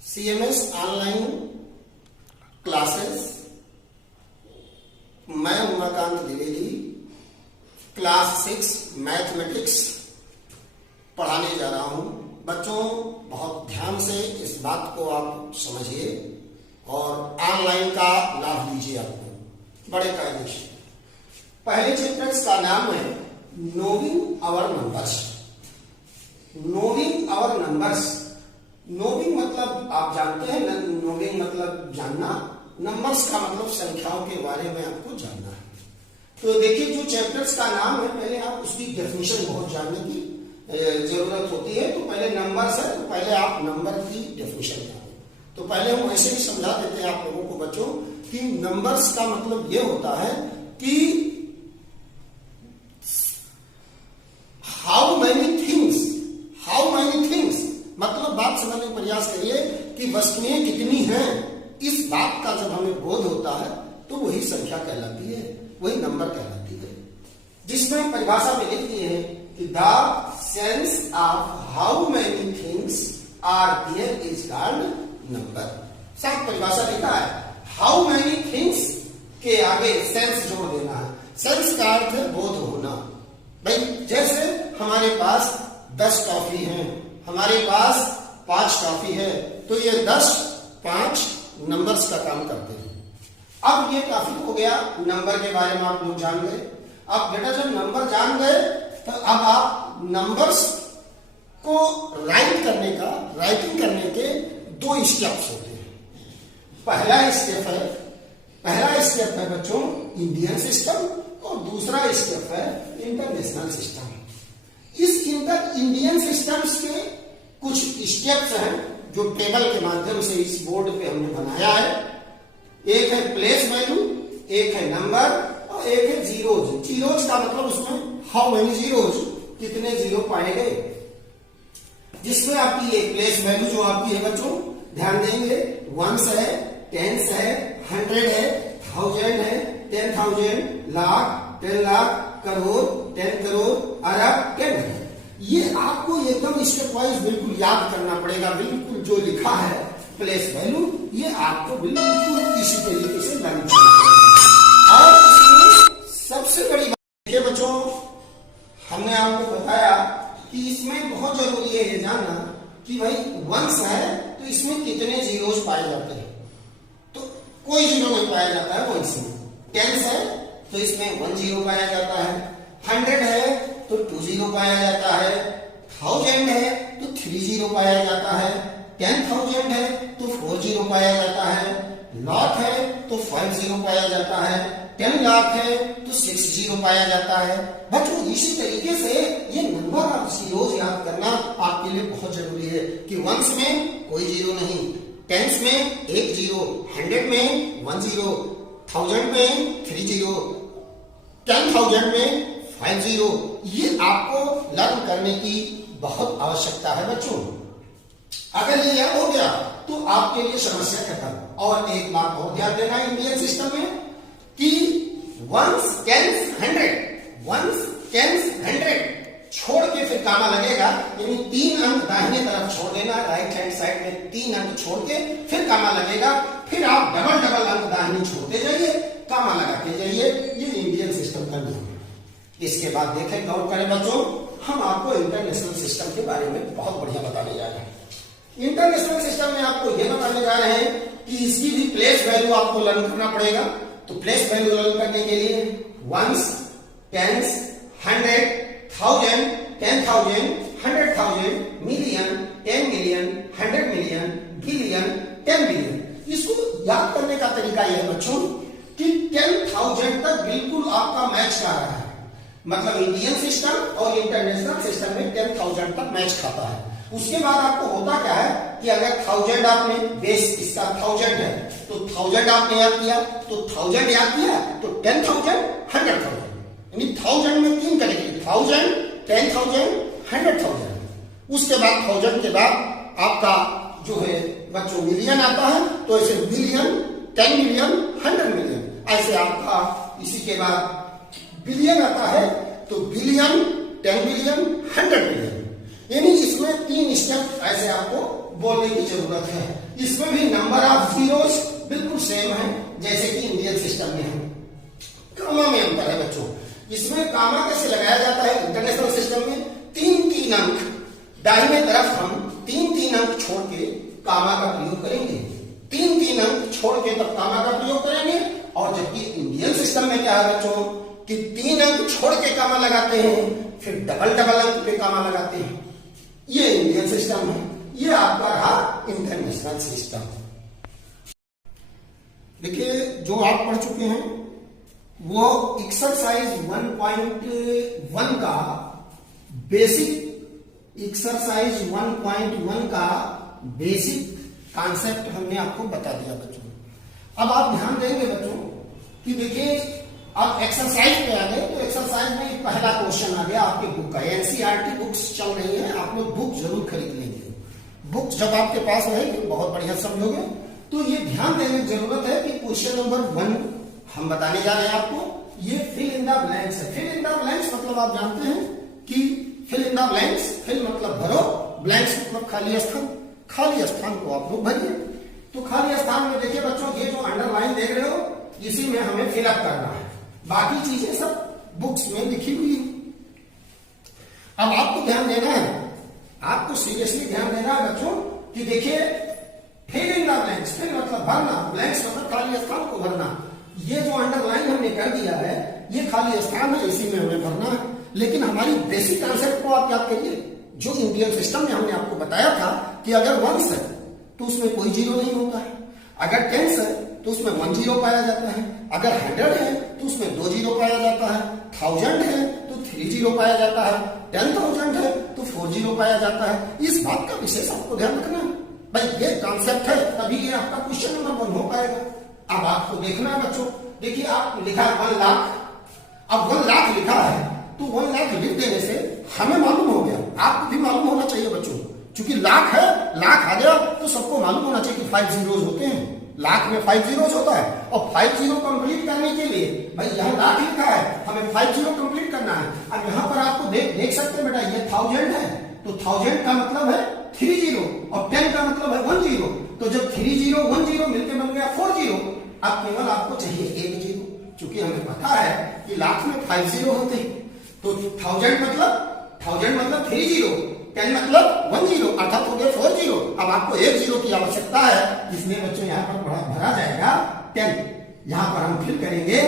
CMS online classes. मैं Umakant Dwivedi class 6 mathematics पढ़ाने जा रहा हूं। बच्चों बहुत ध्यान से इस बात को आप समझिए और ऑनलाइन का लाभ लीजिए। आपको बड़े कायदे से पहले चैप्टर का नाम है knowing our numbers. Knowing our numbers, knowing मतलब आप जानते हैं, नोइंग मतलब जानना, नंबर्स का मतलब संख्याओं के बारे में आपको जानना है। तो देखिए जो चैप्टर्स का नाम है, पहले आप उसकी डेफिनेशन बहुत जानने की जरूरत होती है। तो पहले नंबर्स है, तो पहले आप नंबर की डेफिनेशन जानें। तो पहले हम ऐसे ही समझा देते हैं आप लोगों को बच्चों कि नंबर्स का मतलब यह होता है कि हाउ मैनी थिंग्स मतलब बात समझने का प्रयास करिए कि वस्तुएं कितनी हैं। इस बात का जब हमें बोध होता है तो वही संख्या कहलाती है, वही नंबर कहलाती है। जिसमें परिभाषा में लिख दिए है कि the sense of how many things are there is called number. साफ परिभाषा लिखा है, हाउ मेनी थिंग्स के आगे सेंस जोड़ देना है। सेंस का अर्थ है बोध होना। भाई जैसे हमारे पास 10 टॉफी हैं, हमारे पास 5 टॉफी है, तो ये 10 5 नंबर्स का काम करते हैं। अब ये काफी हो गया, नंबर के बारे में आप लोग जान गए। अब बेटा जब नंबर जान गए तो अब आप नंबर्स को राइटिंग करने के 2 स्टेप्स होते हैं। पहला स्टेप है बच्चों इंडियन सिस्टम और दूसरा स्टेप है इंटरनेशनल सिस्टम। इस इंडियन सिस्टम्स के कुछ स्टेप्स हैं जो टेबल के माध्यम से इस बोर्ड पे हमने बनाया है। एक है प्लेस वैल्यू, एक है नंबर और एक है जीरोज। जीरोज का मतलब उसमें हाउ मेनी जीरोज, कितने जीरो पाए गए। जिसमें आपकी एक प्लेस वैल्यू जो आपकी है बच्चों, ध्यान देंगे, 1 है, 10 है, 100 है, 1000 है, 10,000, लाख, 10 लाख, करोड़, 10 करोड़, अरब, 10 है। ये आपको एकदम स्टेप वाइज बिल्कुल याद करना पड़ेगा। बिल्कुल जो लिखा है प्लेस वैल्यू, ये आपको बिल्कुल इसी तरीके से लर्न करना पड़ेगा। और इसमें सबसे बड़ी बात ये बच्चों, हमने आपको बताया कि इसमें बहुत जरूरी है ये जानना कि भाई 1 है तो इसमें कितने जीरोज पाए जाते हैं। तो कोई जीरो नहीं पाया जाता है 1 में। 10 है तो इसमें 1 जीरो पाया जाता है। 100 है तो 2 जीरो पाया जाता है। 1000 है तो 3 जीरो पाया जाता है। 10,000 है तो 4 जीरो पाया जाता है। लाख है तो 5 जीरो पाया जाता है। 10 लाख है तो 6 जीरो पाया जाता है। बच्चों इसी तरीके से ये नंबर ऑफ जीरोज याद करना आपके लिए बहुत जरूरी है कि 1 में कोई जीरो नहीं, 10 में 1 जीरो, 100 में 1 जीरो, 1000 में 3 जीरो, 10,000 में 5 जीरो। ये आपको लर्न करने की बहुत आवश्यकता है बच्चों। अगर ये याद हो गया तो आपके लिए समस्या खत्म। और एक बात और ध्यान देना है इंडियन सिस्टम में कि 1 10 100 छोड़ के फिर कामा लगेगा, यानी 3 अंक दाहिने तरफ छोड़ देना, राइट हैंड साइड में 3 अंक छोड़ के फिर कामा लगेगा। फिर आप डबल अंक दाहिने छोड़ते जाइए, कामा लगाते जाइए। ये इंडियन सिस्टम का नियम है। इसके बाद देखें, गौर करें बच्चों, हम आपको इंटरनेशनल सिस्टम के बारे में बहुत बढ़िया बताने जा रहे हैं। इंटरनेशनल सिस्टम में आपको यह बताने जा रहे हैं कि इसकी भी प्लेस वैल्यू आपको लर्न करना पड़ेगा। तो प्लेस वैल्यू लर्न करने के लिए 1s, 10s, 100, 1000, 10,000, 100,000, million, 10 million, 100 million, billion, 10 billion. इसको याद करने का तरीका यह है बच्चों कि 10,000 तक बिल्कुल आपका मैच कर रहा है। मतलब इंडियन सिस्टम और इंटरनेशनल सिस्टम में 10,000 तक मैच खाता है। उसके बाद आपको होता क्या है कि अगर 1000 आपने बेस इसका 1000 है तो 1000 आपने याद किया, तो 1000 याद किया तो 10,000, 100,000, यानी 1000 में 3 करेंगे, 1000, 10,000, 100,000। उसके बाद 1000 के बाद आपका जो है बच्चों मिलियन आता है, तो ऐसे मिलियन, 10 मिलियन, 100 मिलियन, ऐसे आपका इसी के बाद बिलियन आता है, तो बिलियन, 10 बिलियन, 100 बिलियन। यानी इसमें 3 स्टेप ऐसे आपको बोलने की जरूरत है। इसमें भी नंबर ऑफ जीरोस बिल्कुल सेम है जैसे कि इंडियन सिस्टम में है। कामा में अंतर है बच्चों। इसमें कामा कैसे लगाया जाता है इंटरनेशनल सिस्टम में, 3-3 अंक दाहिने तरफ हम 3-3 अंक छोड़ के कामा का प्रयोग करेंगे, 3-3 अंक छोड़ के तब कामा का प्रयोग करेंगे। और जबकि इंडियन सिस्टम में क्या है बच्चों कि 3 अंक छोड़ के कामा लगाते हैं, फिर डबल अंक पे कामा लगाते हैं। ये इंडियन सिस्टम है, ये आपका रहा इंटरनेशनल सिस्टम। देखिए जो आप पढ़ चुके हैं वो एक्सरसाइज 1.1 का बेसिक एक्सरसाइज 1.1 का बेसिक कॉन्सेप्ट हमने आपको बता दिया बच्चों। अब आप ध्यान देंगे बच्चों कि देखिए अब एक्सरसाइज पे आ गए, तो एक्सरसाइज में पहला क्वेश्चन आ गया आपके बुक का। एनसीईआरटी बुक्स चल रही है, आप लोग बुक जरूर खरीद लेंगे। बुक्स जब आपके पास रहेगी बहुत बढ़िया समझोगे। तो ये ध्यान देने की जरूरत है कि क्वेश्चन नंबर 1 हम बताने जा रहे हैं आपको, ये फिल इन द ब्लैंक्स है। फिल इन द ब्लैंक्स मतलब आप जानते हैं कि fill in the blanks, fill मतलब भरो, ब्लैंक्स मतलब खाली स्थान। खाली स्थान को आप लोग भरिए। तो खाली स्थान में देखिए बच्चों ये जो अंडरलाइन देख रहे हो इसी में हमें फिलअप करना है, बाकी चीजें सब बुक्स में लिखी हुई है। अब आपको ध्यान देना है, आपको सीरियसली ध्यान देना है बच्चों कि देखिए fill in the blanks, fill मतलब भरना, ब्लैंक्स मतलब खाली स्थान को भरना। ये जो अंडरलाइन हमने कर दिया है ये खाली स्थान है, इसी में हमें भरना है। लेकिन हमारी बेसिक कॉन्सेप्ट को आप याद करिए, जो इंडियन सिस्टम में हमने आपको बताया था कि अगर 1 है तो उसमें कोई जीरो नहीं होता है, अगर 10 है तो उसमें 1 जीरो पाया जाता है, अगर 100 है तो उसमें 2 जीरो पाया जाता है, 1000 है तो 3 जीरो पाया जाता है, 10,000 है तो 4 जीरो पाया जाता है। इस बात का विशेष आपको ध्यान रखना है भाई, ये कॉन्सेप्ट है तभी ये आपका क्वेश्चन नंबर 1 हो पाएगा। अब आपको देखना है बच्चों, देखिए आप लिखा 1 लाख, अब 1 लाख लिखा है तो 1 लाख लिख देने से हमें मालूम हो गया, आपको भी मालूम होना चाहिए बच्चों, क्योंकि लाख है, लाख आ गया तो सबको मालूम होना चाहिए कि 5 जीरोस होते हैं, लाख में 5 जीरोस होता है। और 5 जीरो कंप्लीट करने के लिए भाई यहाँ लाख लिखा है, हमें 5 जीरो कंप्लीट करना है। अब यहाँ पर आपको देख सकते हैं बेटा ये 1000 है तो 1000 का मतलब है 3 जीरो और 10 का मतलब है 1 जीरो। तो जब 3 जीरो 1 जीरो मिलकर बन गया 4 जीरो, अब केवल आपको चाहिए 1 जीरो, क्योंकि हमें पता है कि लाख में 5 जीरो होते हैं। तो 1000 मतलब 3 जीरो, 10 मतलब 1 जीरो, अर्थात हो गया 4 जीरो। अब आपको 1 जीरो की आवश्यकता है, इसलिए बच्चों यहाँ पर भरा जाएगा 10, यहाँ पर हम फिल करेंगे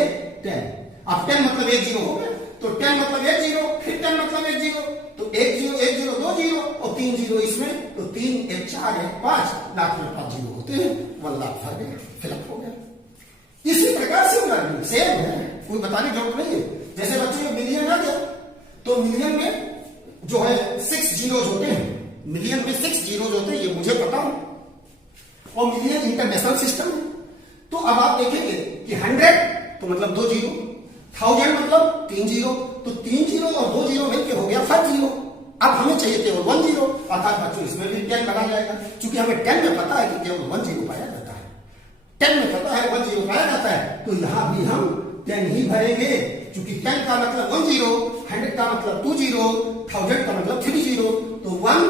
10। अब 10 मतलब 1 जीरो हो गया, तो 10 मतलब 1 जीरो, फिर 10 मतलब 1 जीरो, तो 1 जीरो 1 जीरो 2 जीरो और 3 जीरो इसमें, तो 3 1 4 1 5, लाख में 5 जीरो होते हैं, 1 लाख भर गया, फिलअप हो गया। इसी प्रकार से सेम है, कोई बताने की जरूरत नहीं है। जैसे बच्चों ये मिलियन आ गया तो मिलियन में जो है 6 जीरोज होते हैं, मिलियन में 6 जीरोज होते हैं, ये मुझे पता है, और मिलियन इंटरनेशनल सिस्टम है। तो अब आप देखेंगे कि 100 तो मतलब 2 जीरो, 1000 मतलब 3 जीरो, तो 3 जीरो और 2 जीरो मिलकर हो गया 5 जीरो। अब हमें चाहिए केवल 1 जीरो, अर्थात बच्चों इसमें भी 10 लगा जाएगा, क्योंकि हमें 10 में पता है कि केवल 1 जीरो पाया जाता है, 10 में पता है 1 जीरो पाया जाता है, तो यहां भी हम 10 ही भरेंगे, क्योंकि 10 का मतलब 1 जीरो, 100 का मतलब 2 जीरो, 1000 का मतलब 3 जीरो, तो 1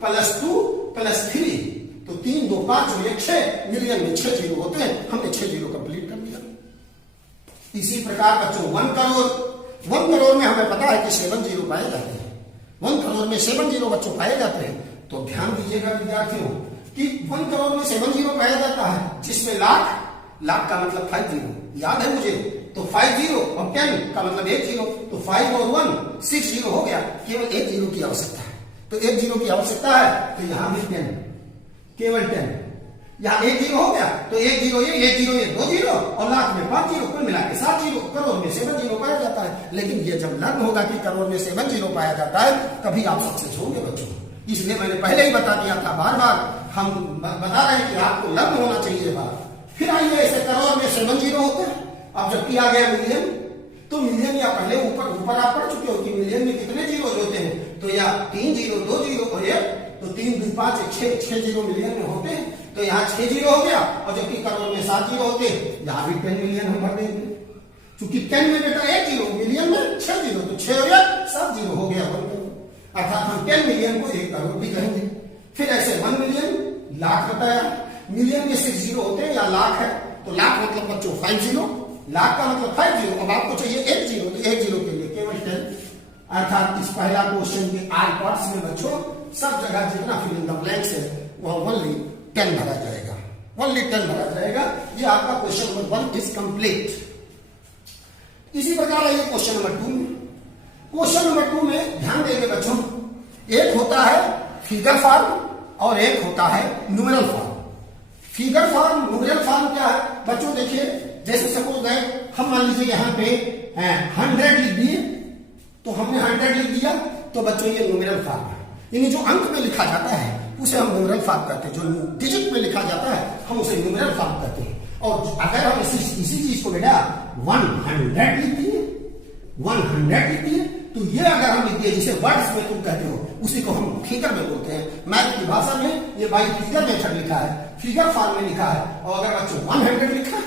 + 2 + 3, तो 3 2 5 और 1 6, मिलियन में 6 जीरो होते हैं, हमने 6 जीरो कंप्लीट कर दिया। इसी प्रकार बच्चों 1 करोड़ में हमें पता है कि 7 जीरो पाए जाते हैं, 1 करोड़ में 7 जीरो बच्चों पाए जाते हैं। तो ध्यान दीजिएगा विद्यार्थियों कि 1 करोड़ में 7 जीरो पाया जाता है, जिसमें लाख का मतलब 5 जीरो याद है मुझे, तो 5 जीरो और 10 का मतलब 1 जीरो, तो 5 और 1 6 जीरो हो गया, केवल 1 जीरो की आवश्यकता है। तो 1 जीरो की आवश्यकता है, तो यहां भी 10, केवल 10, यहां 1 जीरो हो गया, तो 1 जीरो ये 1 जीरो ये 2 जीरो और लाख में 5 जीरो, कुल मिला के 7 जीरो। करोड़ में 7 जीरो पाया जाता है, लेकिन ये जब लर्न होगा कि करोड़ में 7 जीरो पाया जाता है, तभी आप सक्सेस होंगे बच्चों। इसलिए मैंने पहले ही बता दिया था, बार बार हम बता रहे हैं कि आपको लर्न होना चाहिए बात। फिर आइए ऐसे करोड़ में 7 जीरो होते हैं। अब जबकि आ गया मिलियन, तो मिलियन या पहले ऊपर आप पढ़ चुके हो कि मिलियन में कितने जीरो होते हैं, तो या 3 जीरो 2 जीरो और 1, तो 3 2 5 6 जीरो मिलियन में होते हैं, तो यहाँ 6 जीरो हो गया, और जबकि करोड़ में 7 जीरो होते हैं, यहाँ भी 10 मिलियन हम भर देंगे, क्योंकि 10 में बेटा 1 जीरो, मिलियन में 6 जीरो, तो 6 और 1 7 जीरो हो गया, अर्थात हम 10 मिलियन को 1 करोड़ भी कहेंगे। फिर ऐसे 1 मिलियन लाख बताया। मिलियन में 6 जीरो होते हैं या लाख है, तो लाख मतलब बच्चों 5 जीरो, लाख का मतलब 5 जीरो। अब आपको चाहिए 1 जीरो, तो 1 जीरो के लिए केवल 10, अर्थात इस पहला क्वेश्चन के आल पार्ट्स में बच्चों सब जगह जितना फिल इन द ब्लैंक्स है वह ओनली 10 भरा जाएगा, ओनली 10 भरा जाएगा। ये आपका क्वेश्चन नंबर 1 इज कंप्लीट। इसी प्रकार आइए क्वेश्चन नंबर 2 में। क्वेश्चन नंबर 2 में ध्यान देंगे बच्चों, एक होता है फिगर फॉर्म और एक होता है numeral form. Figure form, numeral form क्या है बच्चों? देखिए, जैसे सपोज दैट हम मान लीजिए यहाँ पे 100 लिख दिए, तो हमने 100 लिख दिया, तो बच्चों ये न्यूमेरल फॉर्म है, यानी जो अंक में लिखा जाता है उसे हम न्यूमेरल फॉर्म कहते हैं, जो डिजिट में लिखा जाता है हम उसे न्यूमेरल फॉर्म कहते हैं। और अगर हम इसी चीज को बेटा 100 लिख दिए, 100 लिख दिए, तो ये अगर हम लिख दिए जिसे वर्ड्स में तुम कहते हो, उसी को हम फिगर में बोलते हैं। मैथ की भाषा में ये बाई फिगर मेथड लिखा है, फिगर फॉर्म में लिखा है। और अगर बच्चों 100 लिखा है,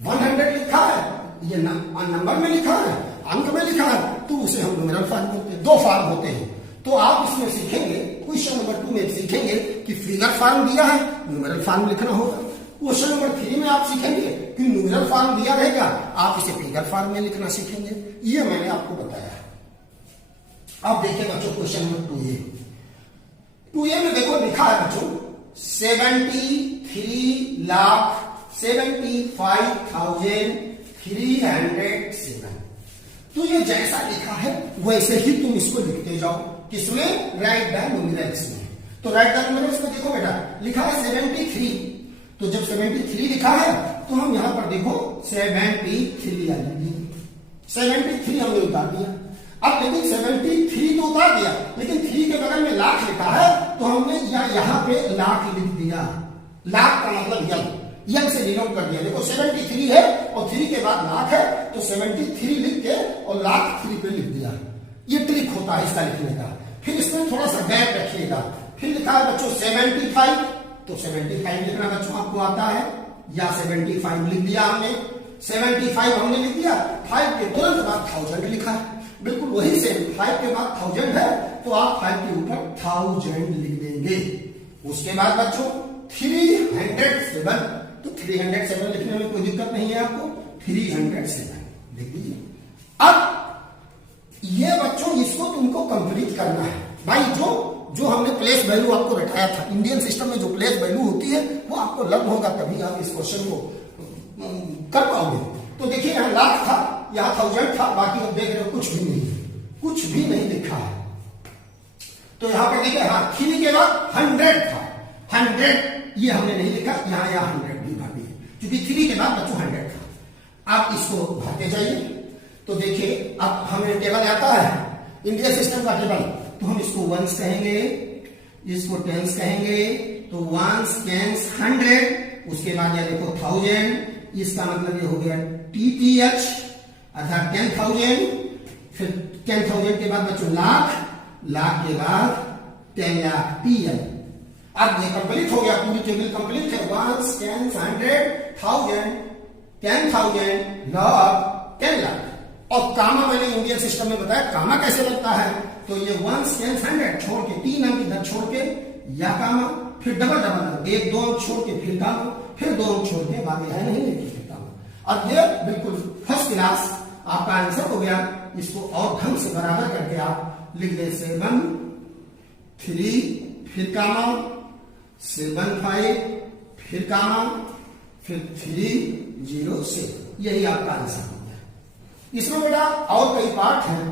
100 लिखा है, ये नंबर में लिखा है, अंक में लिखा है, तो उसे हम न्यूमेरल फॉर्म बोलते हैं। 2 फॉर्म होते हैं। तो आप इसमें सीखेंगे, क्वेश्चन नंबर 2 में सीखेंगे कि फिगर फॉर्म दिया है, न्यूमेरल फॉर्म लिखना होगा। क्वेश्चन नंबर 3 में आप सीखेंगे कि न्यूमेरल फॉर्म दिया रहेगा, आप इसे फिगर फॉर्म में लिखना सीखेंगे। ये मैंने आपको बताया। अब देखिए बच्चों क्वेश्चन नंबर 2A। 2A में देखो लिखा है बच्चों 73,75,307। तो ये जैसा लिखा है वैसे ही तुम इसको लिखते जाओ। किसमें? राइट द न्यूमेरल्स में। तो राइट द न्यूमेरल्स में देखो बेटा लिखा है 73, तो जब 73 लिखा है तो हम यहां पर देखो 73 73 हमने उतार दिया। अब लेकिन 73 तो उतार दिया, लेकिन 3 के बगल में लाख लिखा है, तो हमने यहां पे लाख लिख दिया। लाख का मतलब यल से डिनोट कर दिया। देखो 73 है और 3 के बाद लाख है, तो 73 लिख के और लाख 3 पे लिख दिया। ये ट्रिक होता है इसका लिखने का। फिर इसमें थोड़ा सा गैप रखिएगा। फिर लिखा है बच्चों 75, तो 75 लिखना बच्चों आपको आता है, या 75 लिख दिया हमने, 75 हमने लिख दिया। 5 के तुरंत बाद 1000 लिखा है, बिल्कुल वही सेम। 5 के बाद 1000 है, तो आप 5 के ऊपर 1000 लिख देंगे। उसके बाद बच्चों 307, तो 307 लिखने में कोई दिक्कत नहीं है आपको, 307 लिख दीजिए। अब ये बच्चों इसको तुमको कंप्लीट करना है भाई। जो हमने प्लेस वैल्यू आपको रटाया था, इंडियन सिस्टम में जो प्लेस वैल्यू होती है वो आपको लर्न होगा, तभी आप इस क्वेश्चन को कर पाओगे। तो देखिए यहां लाख था, यहां 1000 था, बाकी अब देख रहे हो कुछ भी नहीं, कुछ भी नहीं लिखा है। तो यहां पर देखिए हाँ 3 के बाद 100 था, 100 ये हमने नहीं लिखा, यहां 100 भी भर दिए, क्योंकि 3 के बाद बच्चों 100 था। आप इसको भरते जाइए। तो देखिए अब हमें टेबल आता है इंडियन सिस्टम का टेबल, तो हम इसको वंस कहेंगे, इसको टेंस कहेंगे। तो वंस, टेंस, 100, उसके बाद ये देखो 1000, इसका मतलब ये हो गया TTH अर्थात 10,000। फिर 10,000 के बाद बच्चों लाख, लाख के बाद 10 लाख TL। अब ये कंप्लीट हो गया, पूरी टेबल कंप्लीट है। Ones, tens, 100, 1000, 10,000, lakh, 10 lakh. और कामा मैंने इंडियन सिस्टम में बताया कामा कैसे लगता है। तो ये 1, 10, 100 छोड़ के 3 अंक इधर छोड़ के या कामा, फिर डबल 1, 2 अंक छोड़ के फिर कामा, फिर 2 अंक छोड़ के बाकी है नहीं लिखते कामा। अब ये बिल्कुल फर्स्ट क्लास आपका आंसर हो गया। इसको और ढंग से बराबर करके आप लिख दे 7, 3 फिर कामा, 7, 5 फिर कामा, फिर 3, 0, 7। यही आपका आंसर हो गया। इसमें बेटा और कई पार्ट हैं,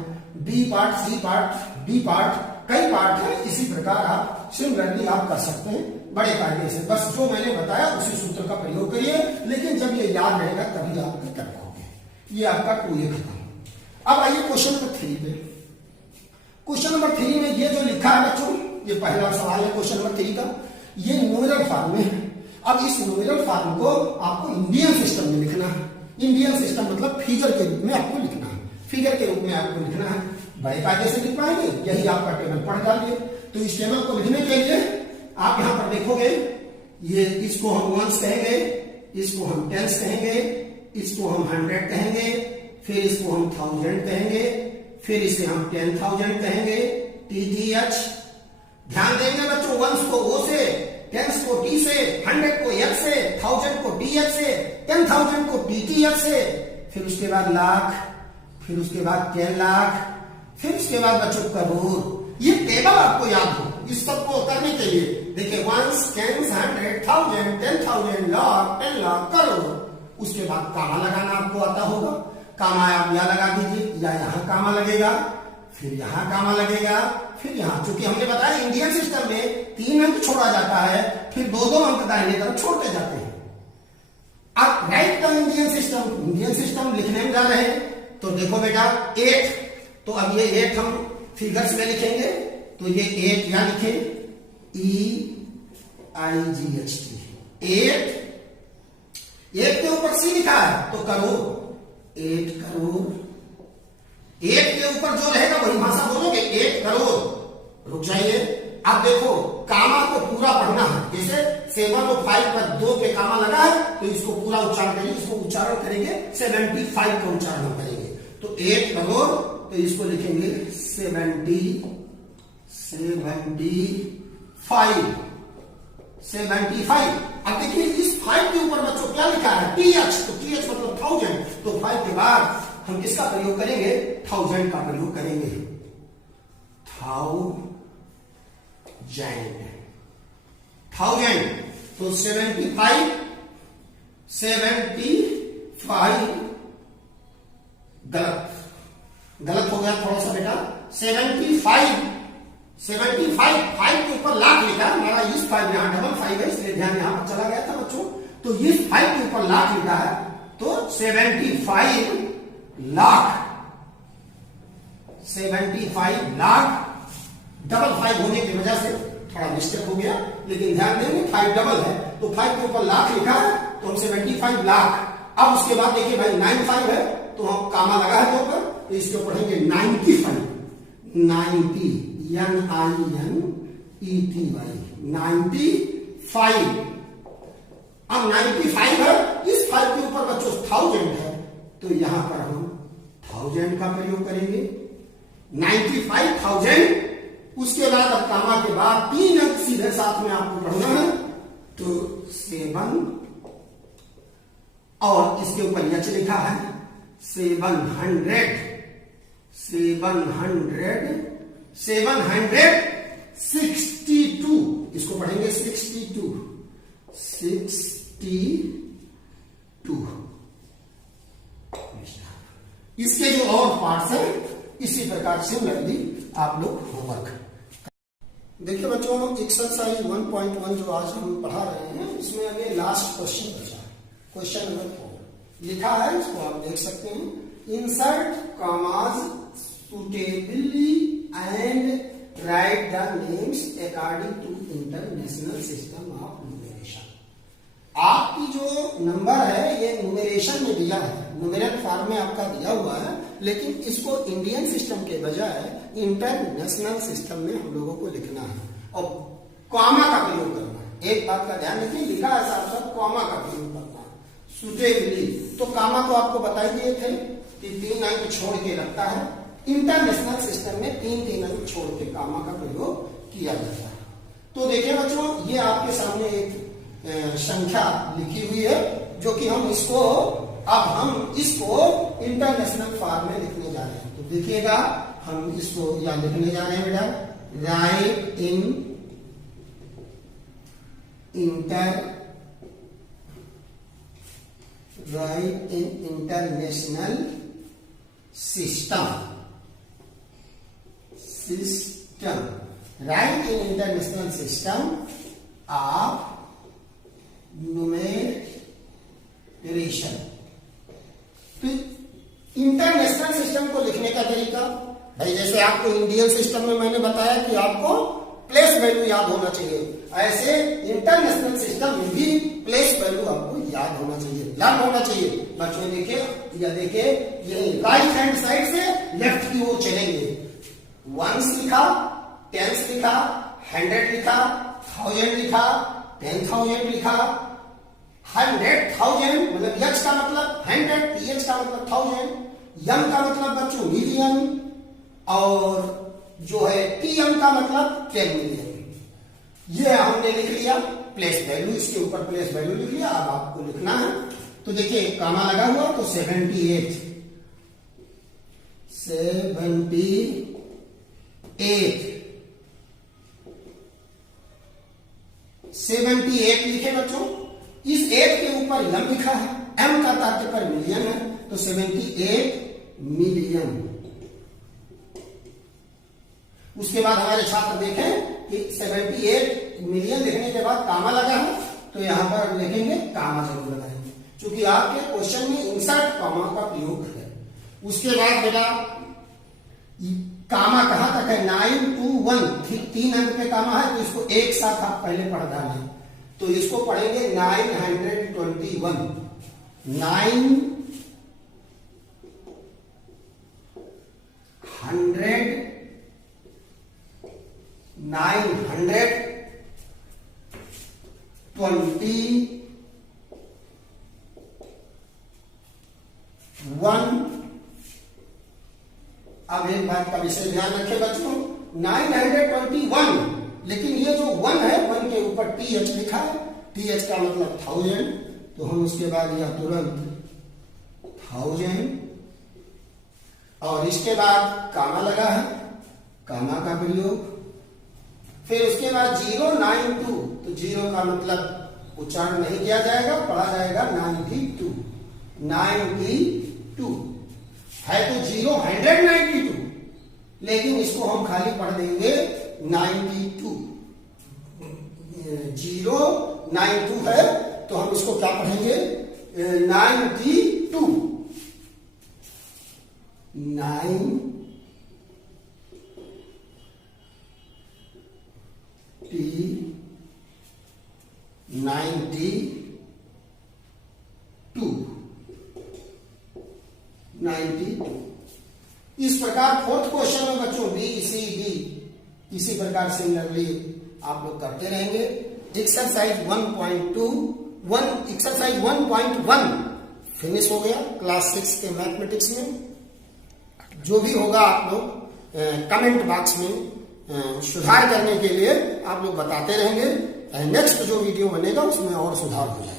B part, C part, D part, कई पार्ट हैं। इसी प्रकार आप सिमिलरली आप कर सकते हैं बड़े कायदे से। बस जो मैंने बताया उसी सूत्र का प्रयोग करिए, लेकिन जब ये याद रहेगा तभी आप कर पाओगे। ये आपका 2A खत्म। अब आइए क्वेश्चन नंबर 3 पे। क्वेश्चन नंबर 3 में ये जो लिखा है बच्चों, ये पहला सवाल है क्वेश्चन नंबर 3 का। ये न्यूमेरल फॉर्म में है। अब इस न्यूमेरल फॉर्म को आपको इंडियन सिस्टम में लिखना है। इंडियन सिस्टम मतलब फिगर के रूप में आपको लिखना है, फिगर के रूप में आपको लिखना है। बड़े कायदे से लिख पाएंगे, यही आपका टेबल पढ़ डालिए। तो इस टेबल को लिखने के लिए आप यहां पर देखोगे, ये इसको हम वंस कहेंगे, इसको हम टेंस कहेंगे, इसको हम 100 कहेंगे, फिर इसको हम 1000 कहेंगे, फिर इसे हम 10,000 कहेंगे, TTH। ध्यान देंगे बच्चों, वंस को O से, टेंस को टी से, 100 को एच से, 1000 को टी एच से, 10,000 को टी एच से, फिर उसके बाद लाख, फिर उसके बाद 10 लाख, फिर उसके बाद बच्चों करोड़। ये टेबल आपको याद हो, इस सबको करने के लिए देखिए 1, 10, 100, 1000, 10,000, लाख, 10 लाख, करोड़। उसके बाद कामा लगाना आपको आता होगा, कामा आप यहां लगा दीजिए या यहां कामा लगेगा, फिर यहां कामा लगेगा, फिर यहां। चूंकि हमने बताया इंडियन सिस्टम में 3 अंक छोड़ा जाता है, फिर 2-2 अंक दाहिने तरफ छोड़ते जाते हैं। अब right the Indian system, Indian system लिखने में जा रहे हैं तो देखो बेटा 8, तो अब ये 8 हम फिगर्स में लिखेंगे, तो ये 8 यहां लिखे EIGHT 8, 1 के ऊपर सी लिखा है तो करोड़, 8 करोड़। 1 के ऊपर जो रहेगा वही भाषा बोलोगे, 8 करोड़। रुक जाइए, अब देखो कामा को पूरा पढ़ना है, जैसे 7 और 5 पर 2 पे कामा लगा है तो इसको पूरा उच्चारण करेंगे, इसको उच्चारण करेंगे 75 का उच्चारण करेंगे। तो 8 करोड़, तो इसको लिखेंगे 75। अब देखिए इस 5 के ऊपर बच्चों क्या लिखा है, TH, तो TH मतलब 1000, तो 5 के बाद हम किसका प्रयोग करेंगे, 1000 का प्रयोग करेंगे, 1000, तो 75 गलत हो गया थोड़ा सा बेटा, 75 5 के ऊपर लाख लिखा, हमारा इस 5 यहां डबल 5 है इसलिए ध्यान यहां पर चला गया था बच्चों, तो इस 5 के ऊपर लाख लिखा है तो 75 लाख, 75 लाख, डबल 5 होने की वजह से थोड़ा मिस्टेक हो गया, लेकिन ध्यान देंगे 5 डबल है तो 5 के ऊपर लाख लिखा है तो हम 75 लाख। अब उसके बाद देखिए भाई 95 है तो हम कामा लगा है तो ऊपर, तो इसको पढ़ेंगे 95, 90 95। अब 95 है, इस 5 के ऊपर बच्चों 1000 है तो यहां पर हम 1000 का प्रयोग करेंगे, 95,000। उसके बाद अब कामा के बाद 3 अंक सीधे साथ में आपको पढ़ना है, तो 7 और इसके ऊपर यच लिखा है 762, इसको पढ़ेंगे 62। इसके जो और पार्ट्स हैं इसी प्रकार से सिमिलरली आप लोग होमवर्क देखिए बच्चों। एक्सरसाइज 1.1 जो आज हम पढ़ा रहे हैं इसमें अभी लास्ट क्वेश्चन बचा है, क्वेश्चन नंबर 4 लिखा है, इसको आप देख सकते हैं, insert commas suitably and write the names according to international system of numeration। आपकी जो नंबर है ये न्यूमेरेशन में दिया है, न्यूमेरल फॉर्म में आपका दिया हुआ है, लेकिन इसको इंडियन सिस्टम के बजाय इंटरनेशनल सिस्टम में हम लोगों को लिखना है और कॉमा का प्रयोग करना है। एक बात का ध्यान रखिए, लिखा है साफ साफ कॉमा का प्रयोग करना है, सुटेबली। तो कॉमा तो आपको बता ही दिए थे कि 3 अंक छोड़ के रखता है, इंटरनेशनल सिस्टम में 3 अंक छोड़ के कॉमा का प्रयोग किया जाता है। तो देखिए बच्चों ये आपके सामने एक संख्या लिखी हुई है जो कि हम इसको इंटरनेशनल फॉर्म में लिखने जा रहे हैं। तो देखिएगा हम इसको यहां लिखने जा रहे हैं बेटा, right in international system, right in international system of numeration. तो इंटरनेशनल सिस्टम को लिखने का तरीका भाई, जैसे आपको इंडियन सिस्टम में मैंने बताया कि आपको प्लेस वैल्यू याद होना चाहिए, ऐसे इंटरनेशनल सिस्टम में भी प्लेस वैल्यू आपको याद होना चाहिए, लर्न होना चाहिए। बच्चों देखिए ये राइट हैंड साइड से लेफ्ट की ओर चलेंगे, 1 लिखा, 10 लिखा, 100 लिखा, 1000 लिखा, 10,000 लिखा, 100,000 मतलब यच का मतलब 100, TH का मतलब 1000, यम का मतलब बच्चों मिलियन, और जो है TM का मतलब 10 मिलियन। ये हमने लिख लिया प्लेस वैल्यू, इसके ऊपर प्लेस वैल्यू लिख लिया। अब आपको लिखना है, तो देखिए कामा लगा हुआ, तो 78 78 लिखे बच्चों। इस 8 के ऊपर m लिखा है, m का तात्पर्य मिलियन है, तो 78 मिलियन। उसके बाद हमारे छात्र देखें कि 78 मिलियन लिखने के बाद कामा लगा है, तो यहां पर लिखेंगे कामा जरूर लगाएंगे, क्योंकि आपके क्वेश्चन में इंसर्ट कामा का प्रयोग है। उसके बाद बेटा कामा कहां तक है, 9 to 1, 3 अंक पे कामा है, तो इसको एक साथ आप पहले पढ़ डालें। तो इसको पढ़ेंगे 921, 921। अब एक बात का विषय ध्यान रखें बच्चों, 921, लेकिन ये जो 1 है, 1 के ऊपर TH लिखा है, TH का मतलब 1000, तो हम उसके बाद यह तुरंत 1000, और इसके बाद कामा लगा है, कामा का प्रयोग। फिर उसके बाद 092, तो 0 का मतलब उच्चारण नहीं किया जाएगा, पढ़ा जाएगा 92, 92 है, तो 192, लेकिन इसको हम खाली पढ़ देंगे 92। 092 है, तो हम इसको क्या पढ़ेंगे 92, 92। इस प्रकार फोर्थ क्वेश्चन में बच्चों BCD इसी प्रकार सिमिलरली आप लोग करते रहेंगे। एक्सरसाइज 1.1 फिनिश हो गया क्लास 6 के मैथमेटिक्स में। जो भी होगा आप लोग कमेंट बॉक्स में सुधार करने के लिए आप लोग बताते रहेंगे। नेक्स्ट जो वीडियो बनेगा उसमें और सुधार हो जाएगा।